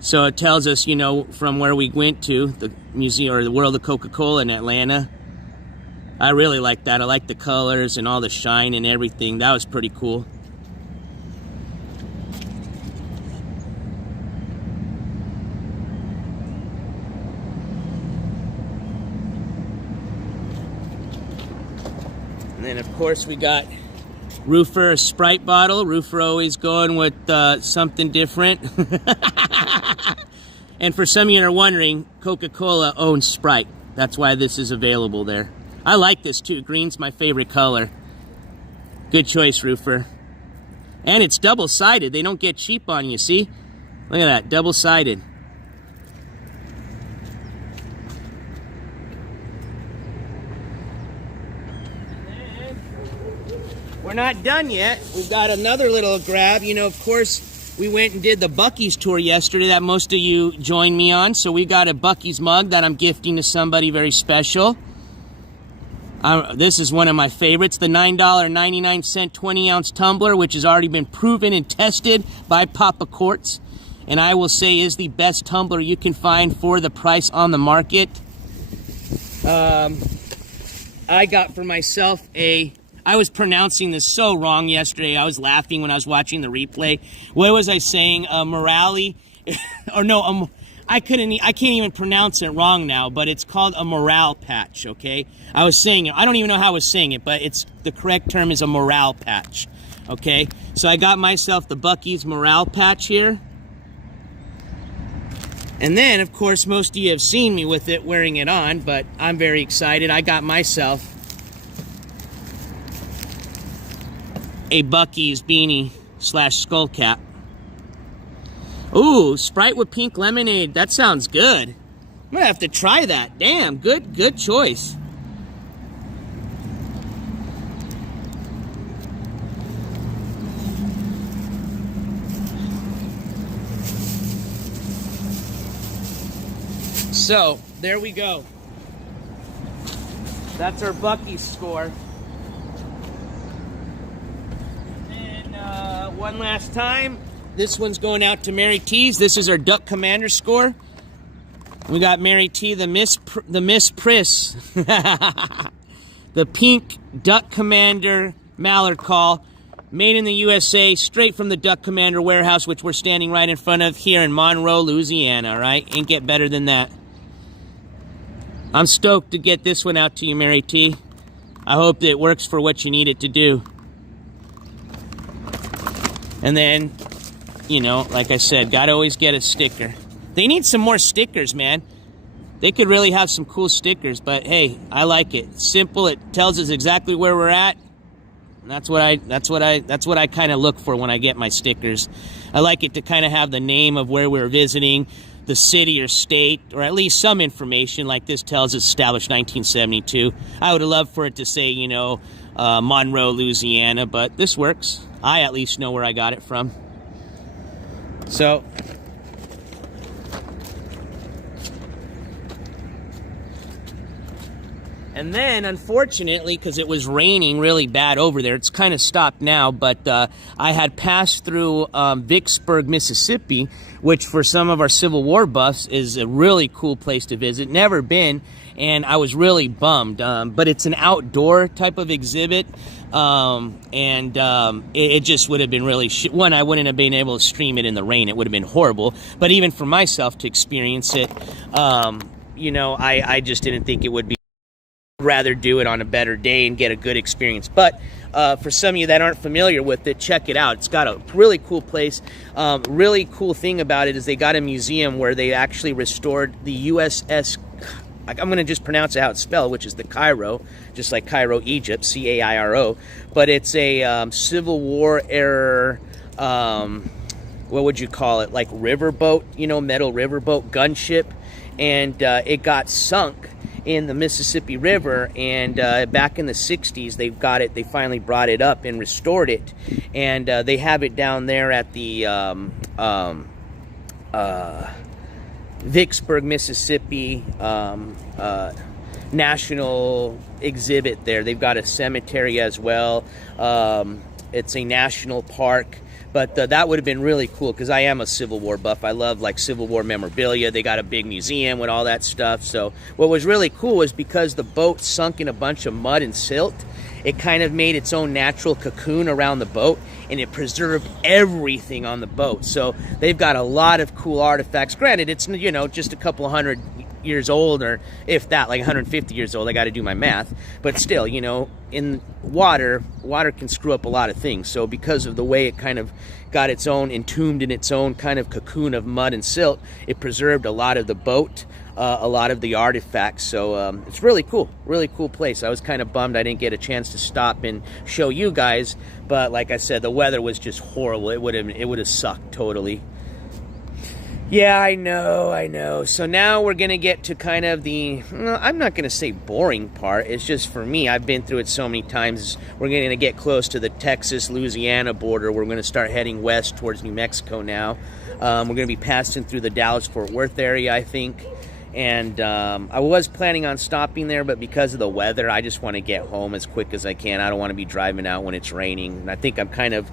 So it tells us, you know, from where we went to, the museum or the world of Coca-Cola in Atlanta. I really like that. I like the colors and all the shine and everything. That was pretty cool. And then, of course, we got Roofer, a Sprite bottle. Roofer always going with something different. And for some of you are wondering, Coca-Cola owns Sprite. That's why this is available there. I like this too. Green's my favorite color. Good choice, Roofer. And it's double-sided. They don't get cheap on you, see? Look at that, double-sided. We're not done yet. We've got another little grab. You know, of course, we went and did the Buc-ee's tour yesterday that most of you joined me on. So we got a Buc-ee's mug that I'm gifting to somebody very special. This is one of my favorites, the $9.99 20-ounce tumbler, which has already been proven and tested by Papa Quartz. And I will say is the best tumbler you can find for the price on the market. I got for myself I was pronouncing this so wrong yesterday. I was laughing when I was watching the replay. What was I saying? Morale? Or no, I can't even pronounce it wrong now, but it's called a morale patch, okay? I was saying it. I don't even know how I was saying it, but the correct term is a morale patch, okay? So I got myself the Buc-ee's morale patch here. And then, of course, most of you have seen me with it, wearing it on, but I'm very excited. I got myself a Buc-ee's beanie / skull cap. Ooh, Sprite with pink lemonade. That sounds good. I'm gonna have to try that. Damn, good choice. So, there we go. That's our Buc-ee's score. One last time, this one's going out to Mary T's. This is our Duck Commander score. We got Mary T, the Miss Priss, the pink Duck Commander mallard call, made in the USA, straight from the Duck Commander warehouse, which we're standing right in front of here in Monroe, Louisiana. All right, ain't get better than that. I'm stoked to get this one out to you, Mary T. I hope that it works for what you need it to do. And then, you know, like I said, gotta always get a sticker. They need some more stickers, man. They could really have some cool stickers, but hey, I like it. It's simple. It tells us exactly where we're at. And that's what I kind of look for when I get my stickers. I like it to kind of have the name of where we're visiting, the city or state, or at least some information. Like this tells us established 1972. I would have loved for it to say, you know, Monroe, Louisiana, but this works. I at least know where I got it from. So, and then, unfortunately, because it was raining really bad over there, it's kind of stopped now, but I had passed through Vicksburg, Mississippi, which for some of our Civil War buffs is a really cool place to visit. Never been, and I was really bummed. But it's an outdoor type of exhibit, it just would have been really... One, I wouldn't have been able to stream it in the rain. It would have been horrible. But even for myself to experience it, you know, I just didn't think it would be... rather do it on a better day and get a good experience. But for some of you that aren't familiar with it, check it out. It's got a really cool place. Really cool thing about it is they got a museum where they actually restored the USS, I'm going to just pronounce it how it's spelled, which is the Cairo, just like Cairo, Egypt, C-A-I-R-O. But it's a Civil War era, what would you call it, like riverboat, you know, metal riverboat gunship. And it got sunk in the Mississippi River, and back in the 60s they finally brought it up and restored it, and they have it down there at the Vicksburg, Mississippi National Exhibit there. They've got a cemetery as well. It's a national park. But that would have been really cool because I am a Civil War buff. I love like Civil War memorabilia. They got a big museum with all that stuff. So what was really cool was because the boat sunk in a bunch of mud and silt, it kind of made its own natural cocoon around the boat, and it preserved everything on the boat. So they've got a lot of cool artifacts. Granted, it's, you know, just a couple 100 years old, or if that, like 150 years old. I got to do my math, but still, you know, in water can screw up a lot of things. So because of the way it kind of got its own, entombed in its own kind of cocoon of mud and silt, it preserved a lot of the boat, a lot of the artifacts. So it's really cool place. I was kind of bummed I didn't get a chance to stop and show you guys, but like I said, the weather was just horrible. It would have sucked totally. Yeah, I know. So now we're going to get to kind of the, I'm not going to say boring part. It's just for me, I've been through it so many times. We're going to get close to the Texas-Louisiana border. We're going to start heading west towards New Mexico now. We're going to be passing through the Dallas-Fort Worth area, I think. And I was planning on stopping there, but because of the weather, I just want to get home as quick as I can. I don't want to be driving out when it's raining. And I think I'm kind of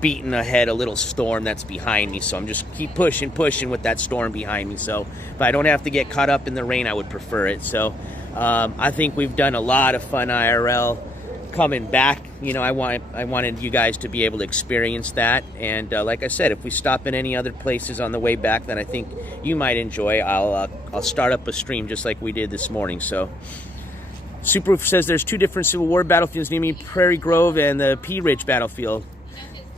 beating ahead a little storm that's behind me, so I'm just keep pushing with that storm behind me. So if I don't have to get caught up in the rain, I would prefer it. So I think we've done a lot of fun IRL coming back. You know, I wanted you guys to be able to experience that, and like I said, if we stop in any other places on the way back that I think you might enjoy, I'll start up a stream just like we did this morning. So Super says there's 2 different Civil War battlefields near me, Prairie Grove and the Pea Ridge battlefield.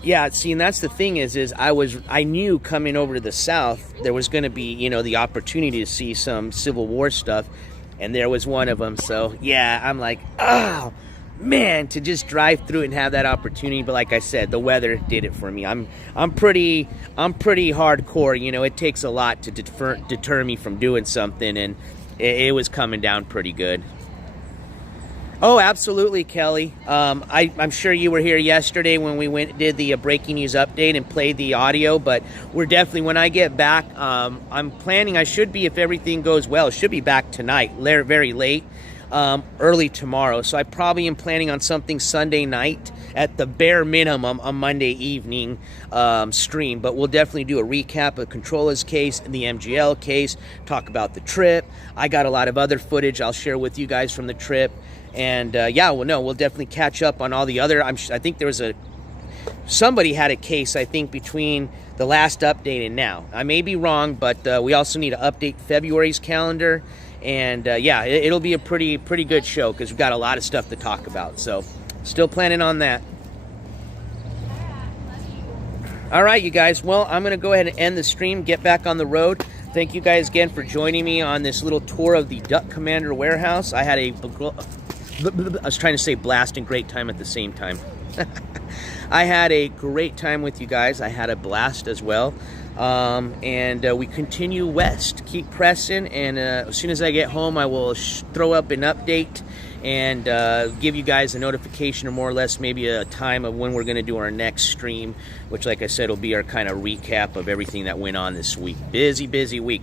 Yeah, see, and that's the thing is I knew coming over to the South there was going to be, you know, the opportunity to see some Civil War stuff, and there was one of them. So yeah, I'm like, oh man, to just drive through it and have that opportunity. But like I said, the weather did it for me. I'm pretty hardcore. You know, it takes a lot to deter me from doing something, and it was coming down pretty good. Oh, absolutely, Kelly. I'm sure you were here yesterday when we did the breaking news update and played the audio, but we're definitely, when I get back, I'm planning, I should be, if everything goes well, should be back tonight, very late, early tomorrow. So I probably am planning on something Sunday night, at the bare minimum, a Monday evening stream. But we'll definitely do a recap of Controla's case and the MGL case, talk about the trip. I got a lot of other footage I'll share with you guys from the trip. And yeah, we'll definitely catch up on all the other. I think there was somebody had a case, I think, between the last update and now. I may be wrong, but we also need to update February's calendar. And yeah, it'll be a pretty good show because we've got a lot of stuff to talk about. So still planning on that. All right, you guys. Well, I'm going to go ahead and end the stream, get back on the road. Thank you guys again for joining me on this little tour of the Duck Commander warehouse. I had I was trying to say blast and great time at the same time. I had a great time with you guys. I had a blast as well. And we continue west. Keep pressing, and as soon as I get home, I will throw up an update and give you guys a notification, or more or less maybe a time of when we're going to do our next stream, which, like I said, will be our kind of recap of everything that went on this week. Busy week.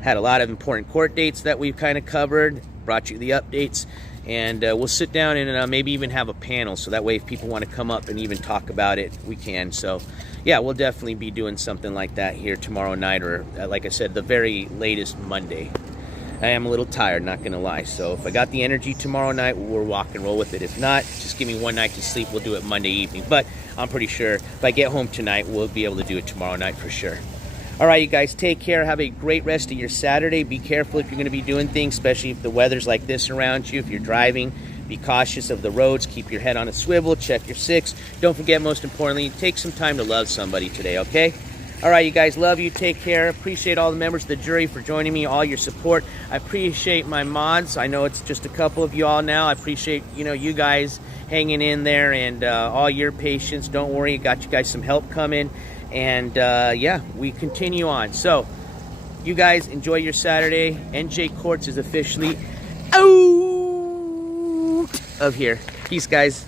Had a lot of important court dates that we've kind of covered, brought you the updates, and we'll sit down and maybe even have a panel, so that way if people want to come up and even talk about it, we can. So yeah, we'll definitely be doing something like that here tomorrow night, or like I said, the very latest Monday. I am a little tired, not gonna lie, so if I got the energy tomorrow night, we'll rock and roll with it. If not, just give me one night to sleep. We'll do it Monday evening, but I'm pretty sure if I get home tonight, we'll be able to do it tomorrow night for sure. All right, you guys, take care. Have a great rest of your Saturday. Be careful if you're going to be doing things, especially if the weather's like this around you. If you're driving, be cautious of the roads. Keep your head on a swivel. Check your six. Don't forget, most importantly, take some time to love somebody today, okay? All right, you guys, love you. Take care. Appreciate all the members of the jury for joining me, all your support. I appreciate my mods. I know it's just a couple of you all now. I appreciate, you guys hanging in there and all your patience. Don't worry, got you guys some help coming. And yeah, we continue on. So you guys enjoy your Saturday. NJCourts is officially out of here. Peace, guys.